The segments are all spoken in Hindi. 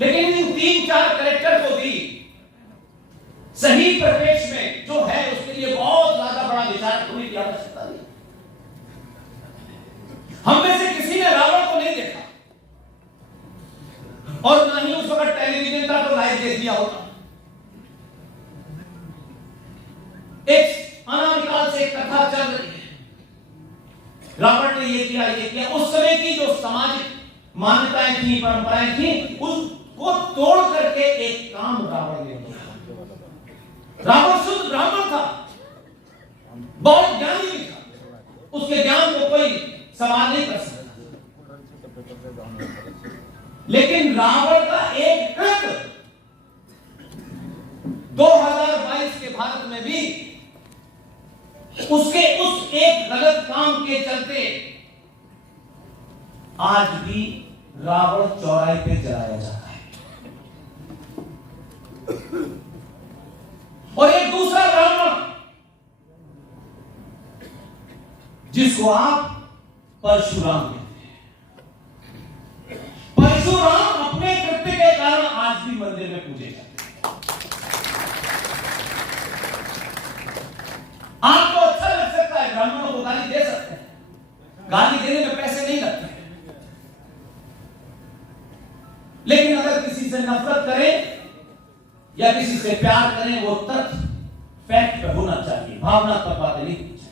लेकिन इन 3-4 करेक्टर को भी सही परिवेश में जो है उसके लिए बहुत ज्यादा बड़ा विचार होने की आवश्यकता नहीं। हम में से किसी ने रावण को नहीं देखा और ना ही उस वक्त टेलीविजन का तो लाइव देख लिया होगा। एक अनादिकाल से एक कथा चल रही है, रावण ने ये किया। उस समय की जो सामाजिक मान्यताएं थी, परंपराएं थी, उसको तोड़ करके एक काम रावण ने किया। रावण शुद्ध ब्राह्मण था, बहुत ज्ञानी भी था, उसके ज्ञान को कोई सवाल नहीं कर सकता। लेकिन रावण का एक कृत्य 2022 के भारत में भी उसके उस एक गलत काम के चलते आज भी रावण चौराहे पे जलाया जाता है। और एक दूसरा ब्राह्मण जिसको आप परशुराम कहते हैं, परशुराम अपने कृत्य के कारण आज भी मंदिर में पूजे जाते हैं। आपको अच्छा लग सकता है, ब्राह्मणों को गाली दे सकते हैं, गाली देने में पैसे नहीं लगते, लेकिन अगर किसी से नफरत करें या किसी से प्यार करें, वो तथ्य फैक्ट पे होना चाहिए, भावनात्मक बातें नहीं होनी चाहिए।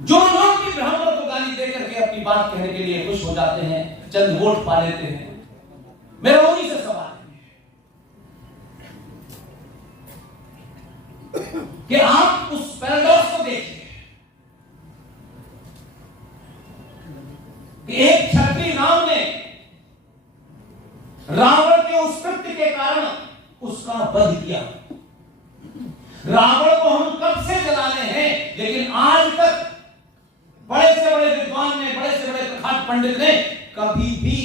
जो लोग भी ब्राह्मणों को गाली देकर के अपनी बात कहने के लिए खुश हो जाते हैं, चंद वोट पा लेते हैं, मेरा उन्हीं से सवाल है कि आप उस पैराडॉक्स को देखिए कि एक क्षत्रिय राम ने रावण के उस कृत्य के कारण उसका वध किया। रावण को हम कब से जलाने हैं, लेकिन आज तक बड़े से बड़े विद्वान ने, बड़े से बड़े प्रखात पंडित ने कभी भी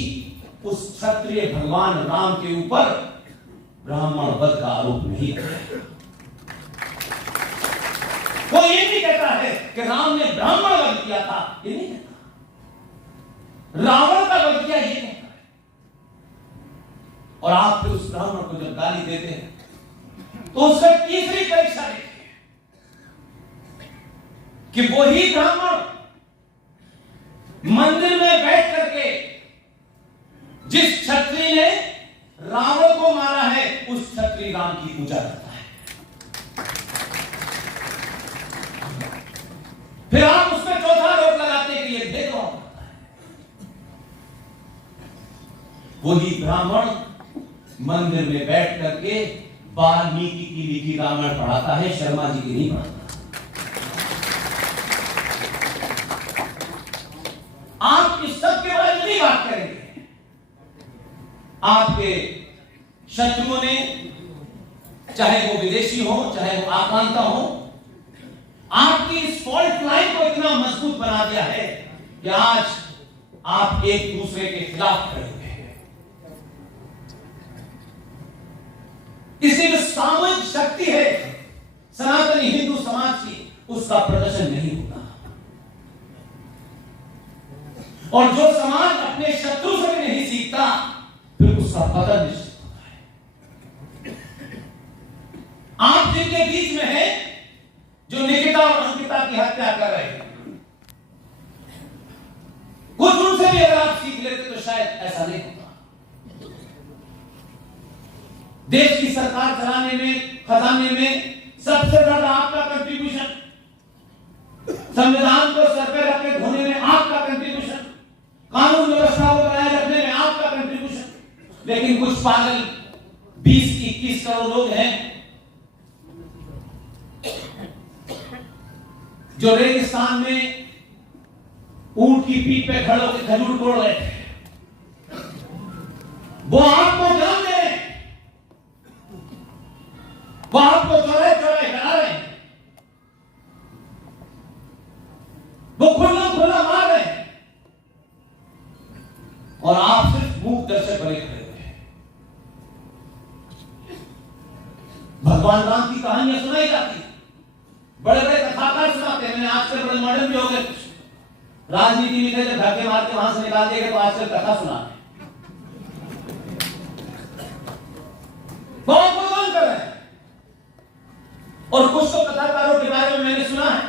उस क्षत्रिय भगवान राम के ऊपर ब्राह्मण वध का आरोप नहीं लगाया। वो ये नहीं कहता है कि राम ने ब्राह्मण वध किया था, ये नहीं कहता, रावण का वध किया ये कहता है। और आप फिर उस ब्राह्मण को जब गाली देते हैं तो उसका तीसरी परीक्षा देखिए कि वही ब्राह्मण मंदिर में बैठ करके जिस क्षत्रिय ने रावण को मारा है उस क्षत्रिय राम की पूजा करता है। फिर आप उसमें चौथा आरोप लगाते हैं कि ये भेदभाव करता है। वही ब्राह्मण मंदिर में बैठ करके वाल्मीकि की लिखी रामायण पढ़ाता है, शर्मा जी की नहीं पढ़ाता। आप इस सब के बारे में नहीं बात करेंगे। आपके शत्रुओं ने, चाहे वो विदेशी हो चाहे वो आकांता हो, आपकी इस फॉल्ट लाइन को इतना मजबूत बना दिया है कि आज आप एक दूसरे के खिलाफ खड़े हुए हैं। इसकी जो सामूहिक शक्ति है सनातनी हिंदू समाज की, उसका प्रदर्शन नहीं होता। और जो समाज अपने शत्रु से भी नहीं सीखता, फिर उसका पतन निश्चित होता है। आप जिनके बीच में है, जो निकिता और अंकिता की हत्या कर रहे हैं, कुछ उनसे भी अगर आप सीख लेते तो शायद ऐसा नहीं होता। देश की सरकार चलाने में, खजाने में सबसे ज्यादा आपका कंट्रीब्यूशन, संविधान को सर पे रख के धोने में आपका कंट्रीब्यूशन, कानून व्यवस्था को बनाए रखने में आपका कंट्रीब्यूशन। लेकिन कुछ पागल 20-21 करोड़ लोग हैं जो रेगिस्तान में ऊंट की पीठ पे खड़े होकर खजूर तोड़ रहे थे। वो आपको जान दे रहे हैं, वो आपको चौराहे चौराहे करा रहे हैं, वो खुला खुला मार रहे हैं, और आप सिर्फ मूक दर्शक बने खड़े हुए हैं। भगवान राम की कहानियां सुनाई जाती, बड़े बड़े कथाकार सुनाते हैं। मैंने आपसे बड़े मॉडर्न भी हो गए कुछ, राजनीति में थे जब धक्के मार के वहां से निकाल दिए तो आजकल कथा सुना बहुत बदनाम कर रहे हैं। और कुछ तो कथाकारों के बारे में मैंने सुना है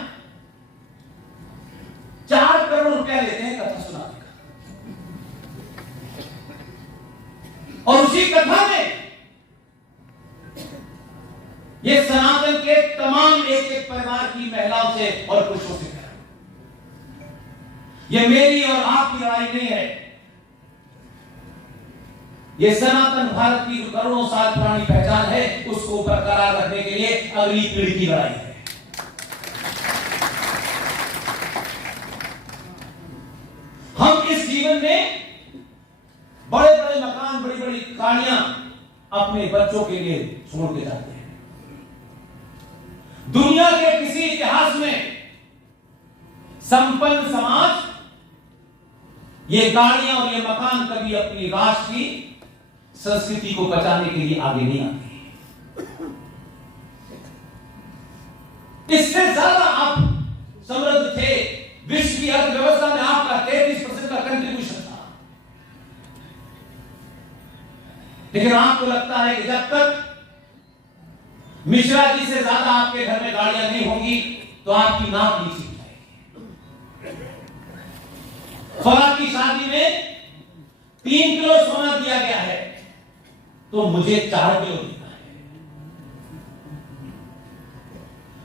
4 करोड़ रुपया लेते हैं कथा सुनाने का। और उसी कथा में ये सनातन के तमाम एक एक परिवार की महिलाओं से और पुरुषों से कहा, ये मेरी और आपकी लड़ाई नहीं है, ये सनातन भारत की करोड़ों साल पुरानी पहचान है, उसको बरकरार रखने के लिए अगली पीढ़ी की लड़ाई है। हम इस जीवन में बड़े बड़े मकान, बड़ी बड़ी गाड़ियां अपने बच्चों के लिए छोड़ के जाते हैं। दुनिया के किसी इतिहास में संपन्न समाज ये गाड़ियां और ये मकान कभी अपनी राष्ट्र की संस्कृति को बचाने के लिए आगे नहीं आते। इससे ज्यादा आप समृद्ध थे, विश्व की अर्थव्यवस्था में आपका 33% का कंट्रीब्यूशन था। लेकिन आपको लगता है कि जब तक मिश्रा जी से ज्यादा आपके घर में गाड़ियां नहीं होंगी तो आपकी नाक नहीं सीख जाएगी। फला की शादी में 3 किलो सोना दिया गया है तो मुझे 4 किलो देना है।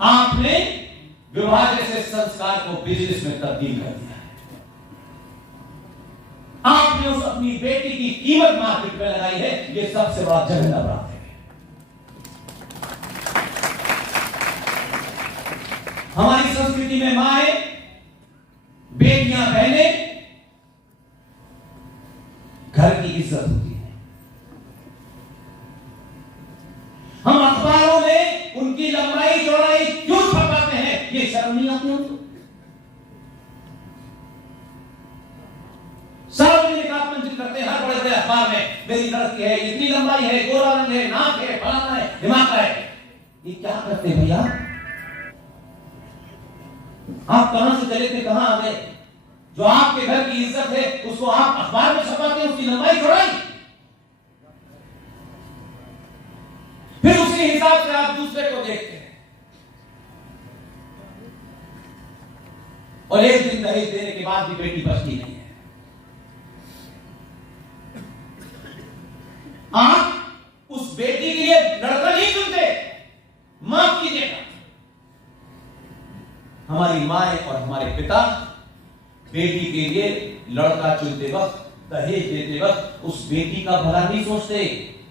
आपने विवाह जैसे संस्कार को बिजनेस में तब्दील कर दिया है। आपने उस अपनी बेटी की कीमत मार्केट में लगाई है। यह सबसे बड़ा जघन्य अपराध है। हमारी संस्कृति में माएं, बेटियां, बहनें घर की इज्जत होती है। हम अखबारों में उनकी लंबाई चौड़ाई क्यों छपाते हैं, ये शर्म नहीं आती हमको? सार्वजनिक आप मंजिल करते हैं हर बड़े बड़े अखबार में, मेरी लड़की है, इतनी लंबाई है, गोरा रंग है, नाक है, फलाना है, दिमाग है। ये क्या करते हैं भैया? आप कहां से चले थे, कहां आ गए? जो आपके घर की इज्जत है उसको आप अखबार में छपाते हैं, उसकी लंबाई चौड़ाई। फिर उसी हिसाब से आप दूसरे को देखते हैं। और एक दिन दहेज देने के बाद भी बेटी बचती नहीं है। आप उस बेटी के लिए लड़का नहीं चुनते, माफ कीजिएगा, हमारी माए और हमारे पिता बेटी के लिए लड़का चुनते वक्त, दहेज देते वक्त उस बेटी का भला नहीं सोचते,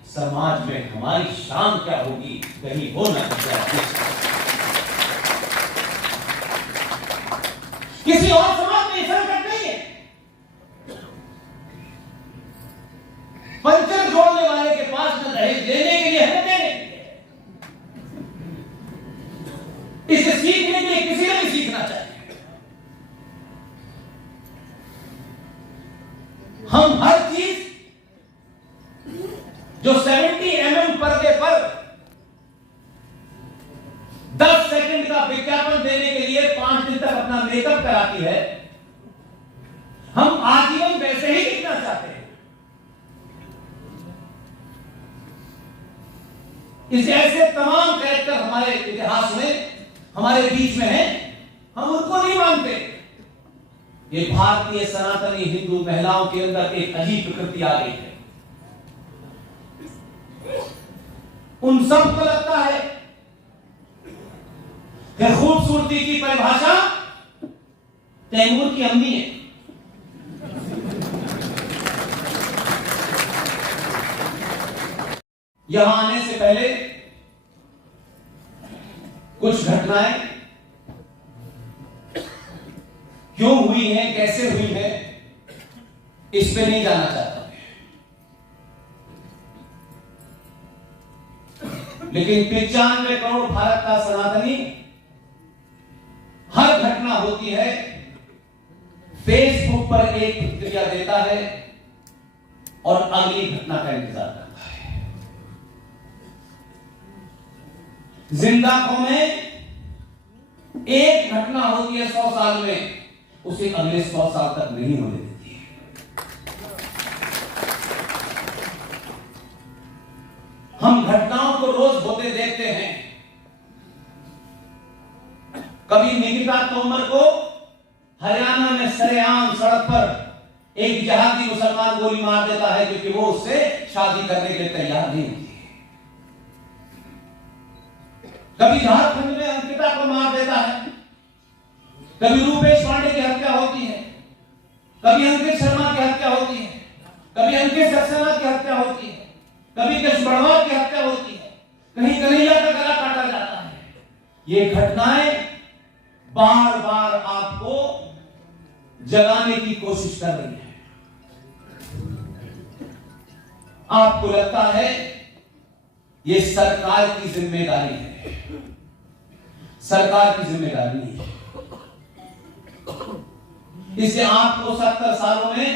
समाज में हमारी शान क्या होगी, कहीं हो ना चाहिए। किसी और समाज में संकट नहीं है। पंचर जोड़ने वाले के पास न दहेज देने के लिए है, देने के लिए। इसे सीखने के लिए किसी ने भी सीखना चाहिए। हम हर चीज जो 70 mm पर्दे पर 10 सेकंड का विज्ञापन देने के लिए 5 दिन तक अपना मेकअप कराती है, हम आजीवन वैसे ही दिखना चाहते हैं। इस ऐसे तमाम कैरेक्टर हमारे इतिहास में, हमारे बीच में हैं, हम उनको नहीं मानते। ये भारतीय सनातनी हिंदू महिलाओं के अंदर एक अजीब प्रकृति आ गई है। उन सबको लगता है कि खूबसूरती की परिभाषा तैमूर की अम्मी है। यहां आने से पहले कुछ घटनाएं क्यों हुई हैं, कैसे हुई हैं, इस पे नहीं जाना चाहता, लेकिन 95 करोड़ भारत का सनातनी हर घटना होती है फेसबुक पर एक प्रतिक्रिया देता है और अगली घटना का इंतजार करता है। जिंदा कौमें एक घटना होती है 100 साल में, उसे अगले 100 साल तक नहीं होने देती है। हम घटनाओं को रोज होते देखते हैं। कभी निकिता तोमर को हरियाणा में सरेआम सड़क पर एक जिहादी मुसलमान गोली मार देता है क्योंकि वो उससे शादी करने के लिए तैयार नहीं होती। कभी झारखंड में अंकिता को मार देता है, कभी रूपेश पांडे की हत्या होती है, कभी अंकित शर्मा की हत्या होती है, कभी अंकित सक्सेना की हत्या होती है, कभी कृष्ण बड़वा की हत्या होती है, कहीं कन्हैया का गला काटा जाता है। ये घटनाएं बार बार आपको जगाने की कोशिश कर रही है। आपको लगता है ये सरकार की जिम्मेदारी है। सरकार की जिम्मेदारी नहीं है। इससे आपको 70 सालों में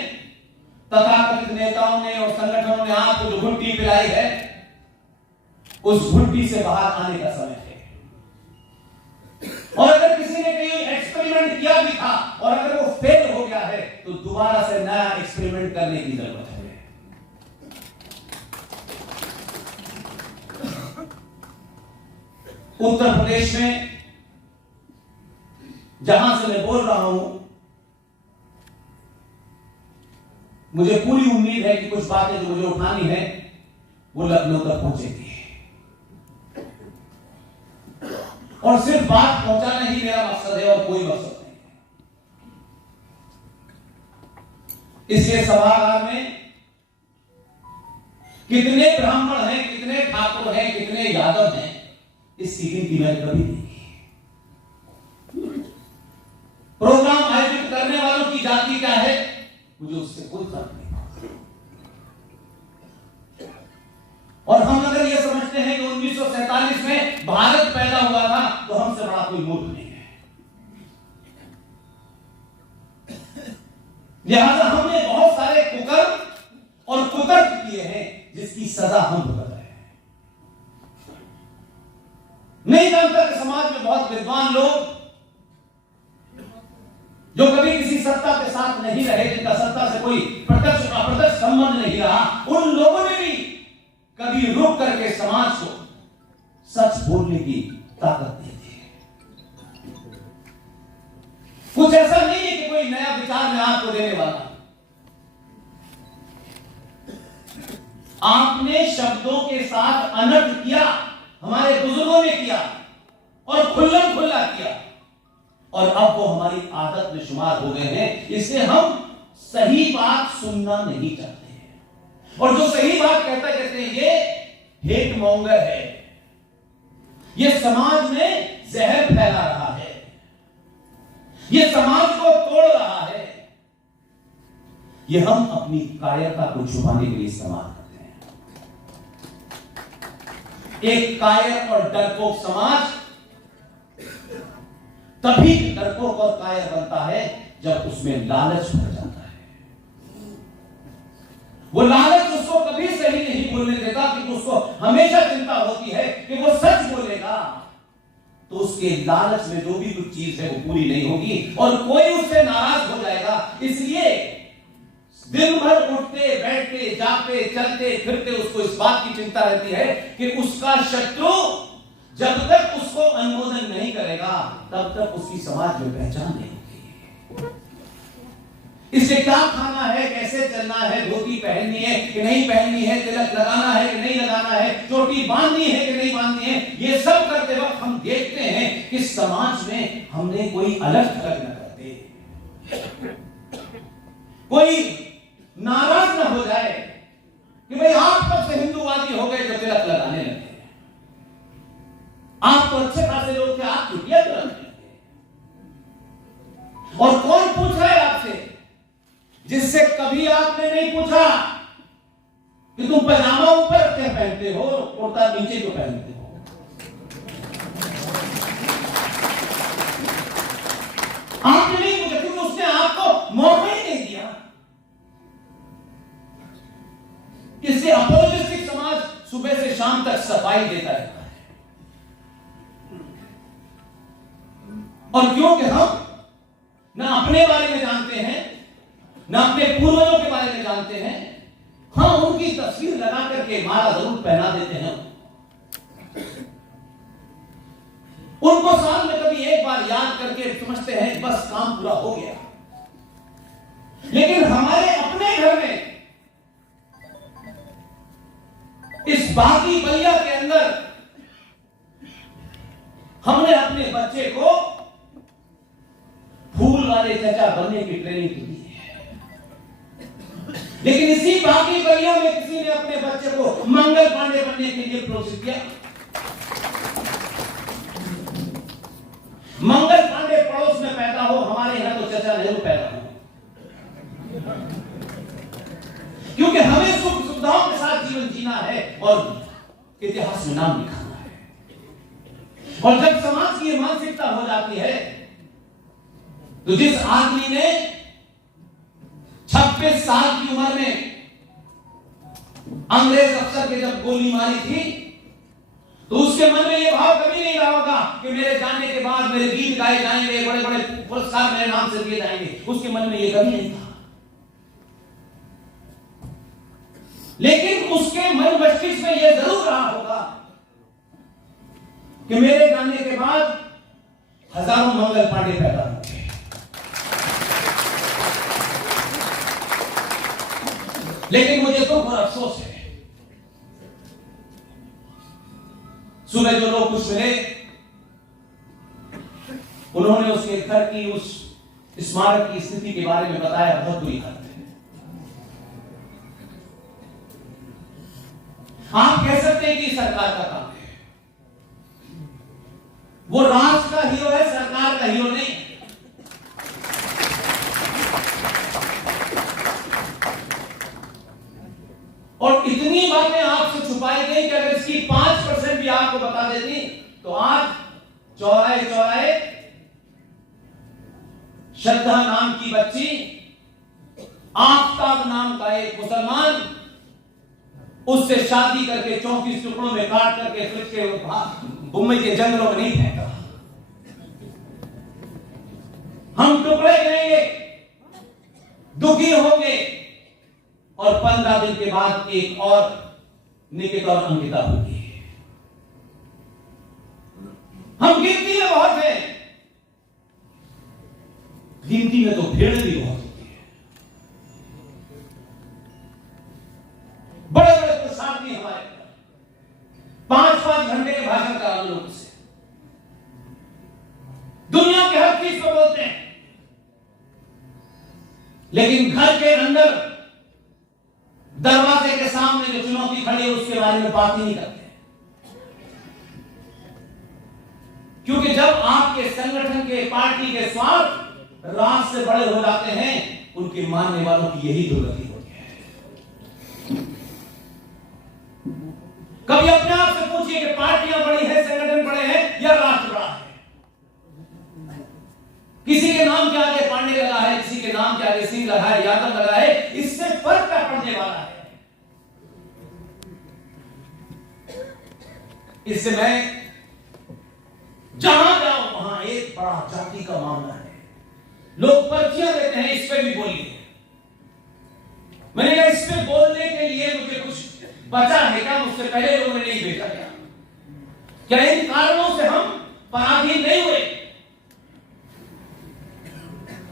तथाकथित नेताओं ने और संगठनों ने आपको जो घुट्टी पिलाई है, उस घुट्टी से बाहर आने का समय है। और अगर किसी ने कोई एक्सपेरिमेंट किया भी था और अगर वो फेल हो गया है तो दोबारा से नया एक्सपेरिमेंट करने की जरूरत है। उत्तर प्रदेश में जहां से मैं बोल रहा हूं, मुझे पूरी उम्मीद है कि कुछ बातें जो मुझे उठानी है वो लखनऊ तक पहुंचेगी। और सिर्फ बात पहुंचाना ही मेरा मकसद है और कोई मकसद नहीं है। इसलिए सभागार में कितने ब्राह्मण हैं, कितने ठाकुर हैं, कितने यादव हैं, इसकी गिनती मैंने कभी नहीं की। प्रोग्राम आयोजित करने वालों की जाति क्या है, मुझे उससे कोई फर्क नहीं पड़ता। और हम अगर यह समझते हैं कि 1947 में भारत पैदा हुआ था तो हमसे बड़ा कोई मूर्ख नहीं है। लिहाजा हमने बहुत सारे कुकर्म और कुतर्क किए हैं जिसकी सजा हम भुगत रहे हैं। नहीं जानता कि समाज में बहुत विद्वान लोग जो कभी किसी सत्ता के साथ नहीं रहे, जिनका सत्ता से कोई प्रत्यक्ष अप्रत्यक्ष संबंध नहीं रहा, उन लोगों ने भी कभी रुक करके समाज को सच बोलने की ताकत दी थी। कुछ ऐसा नहीं है कि कोई नया विचार मैं आपको देने वाला। आपने शब्दों के साथ अनर्थ किया, हमारे बुजुर्गों ने किया और खुल्लम खुल्ला किया, और अब वो हमारी आदत में शुमार हो गए हैं। इसलिए हम सही बात सुनना नहीं चाहते हैं। और जो सही बात कहते हैं ये हेट मॉन्गर है, ये समाज में जहर फैला रहा है, ये समाज को तोड़ रहा है। ये हम अपनी कायरता को छुपाने के लिए इस्तेमाल करते हैं। एक कायर और डरपोक समाज तभी डरपोक और कायर बनता है जब उसमें लालच भर जाता है। वो लालच उसको कभी सही नहीं बोलने देता, क्योंकि उसको हमेशा चिंता होती है कि वो सच बोलेगा तो उसके लालच में जो भी कुछ चीज है वो पूरी नहीं होगी और कोई उससे नाराज हो जाएगा। इसलिए दिन भर उठते बैठते जागते चलते फिरते उसको इस बात की चिंता रहती है कि उसका शत्रु जब तक उसको अनुमोदन नहीं करेगा तब तक उसकी समाज में पहचान नहीं होगी। इसे क्या खाना है, कैसे चलना है, धोती पहननी है कि नहीं पहननी है, तिलक लगाना है कि नहीं लगाना है, चोटी बांधनी है कि नहीं बांधनी है, ये सब करते वक्त हम देखते हैं कि समाज में हमने कोई अलग थलग न करते, कोई नाराज न हो जाए कि भाई आप कब से हिंदूवादी हो गए जो तिलक लगाने लगे। आप तो अच्छे खासे लोग थे, आप चुटिया तो रखते। और कौन पूछ रहा है आपसे, जिससे कभी आपने नहीं पूछा कि तुम पजामा ऊपर क्या पहनते हो, कुर्ता नीचे क्यों पहनते हो। आपने नहीं पूछा क्योंकि उसने आपको मौका ही नहीं दिया। इससे अपोजिस्टिक समाज सुबह से शाम तक सफाई देता रहता है। और क्योंकि हम ना अपने अपने बारे में जानते हैं, न अपने पूर्वजों के बारे में जानते हैं। हाँ, उनकी तस्वीर लगा करके माला जरूर पहना देते हैं। उनको साल में कभी एक बार याद करके समझते हैं बस काम पूरा हो गया। लेकिन हमारे अपने घर में, इस बागी बलिया के अंदर, हमने अपने बच्चे को फूल वाले चचा बनने की ट्रेनिंग दी है। लेकिन इसी बागी बलिया में किसी ने अपने बच्चे को मंगल पांडे बनने के लिए प्रोत्साहित किया। मंगल पांडे पड़ोस में पैदा हो, हमारे यहां तो चचा नेहरू पैदा हो, क्योंकि हमें सुख सुविधाओं के साथ जीवन जीना है और इतिहास में नाम लिखाना है। और जब समाज की मानसिकता हो जाती है, तो जिस आदमी ने 26 साल की उम्र में अंग्रेज अफसर के जब गोली मारी थी, तो उसके मन में यह भाव कभी नहीं रहा होगा कि मेरे जाने के बाद मेरे गीत गाए जाएंगे, बड़े बड़े पुरस्कार मेरे नाम से दिए जाएंगे। उसके मन में यह कभी नहीं था। लेकिन उसके मन मस्तिष्क में यह जरूर रहा होगा कि मेरे जाने के बाद हजारों मंगल पांडे पैदा होंगे। लेकिन मुझे तो बहुत अफसोस है, सुबह जो लोग कुछ मिले, उन्होंने उसके घर की, उस स्मारक की स्थिति के बारे में बताया। बहुत बुरी हालत है। आप कह सकते हैं कि सरकार का काम है, वो राष्ट्र का हीरो है, सरकार का हीरो नहीं। और इतनी बातें आपसे छुपाई गई कि अगर इसकी 5% भी आपको बता देती, तो आज चौराहे चौराहे श्रद्धा नाम की बच्ची, आफ्ताब नाम का एक मुसलमान, उससे शादी करके 34 टुकड़ों में काट करके फ्रिज के मुंबई के जंगलों में नहीं फेंका। हम टुकड़े करेंगे, दुखी होंगे, और 15 दिन के बाद एक और निकिता और अंकिता होगी। हम गिनती में बहुत हैं, गिनती में तो भीड़ भी बहुत होती है। बड़े बड़े पुरुषार्थी हमारे 5-5 घंटे के भाषण करा लोगों से, दुनिया के हर चीज को बोलते हैं, लेकिन घर के अंदर दरवाजे के सामने जो चुनौती खड़ी है उसके बारे में बात ही नहीं करते। क्योंकि जब आपके संगठन के, पार्टी के स्वार्थ राज से बड़े हो जाते हैं, उनके मानने वालों की यही दुर्गति होती है। कभी अपने आप से पूछिए कि पार्टियां बड़ी है, संगठन बड़े हैं या राष्ट्र बड़ा है? किसी के नाम के आगे पांडे लगा है, किसी के नाम के आगे सिंह लगा है, यादव लगा है, इससे फर्क क्या पड़ने वाला है? इससे मैं जहां जाऊं वहां एक बड़ा जाति का मामला है। लोग पर्चियां देते हैं, इस पे भी बोलिए। मैंने कहा इस पे बोलने के लिए मुझे कुछ बचा है क्या? मुझसे पहले लोगों ने नहीं भेजा क्या? क्या इन कारणों से हम पराधीन नहीं हुए?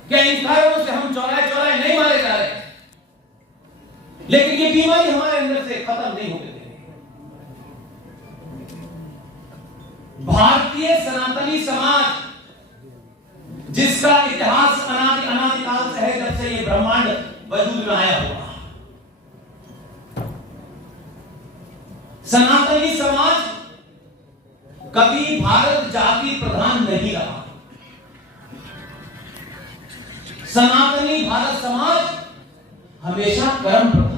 क्या इन कारणों से हम चौराहे चौराहे नहीं मारे जा रहे? लेकिन ये बीमारी हमारे अंदर से खत्म नहीं होती। भारतीय सनातनी समाज, जिसका इतिहास अनादिकाल से है, जब से ये ब्रह्मांड वजूद में आया हुआ, सनातनी समाज कभी भारत जाति प्रधान नहीं रहा। सनातनी भारत समाज हमेशा कर्म प्रधान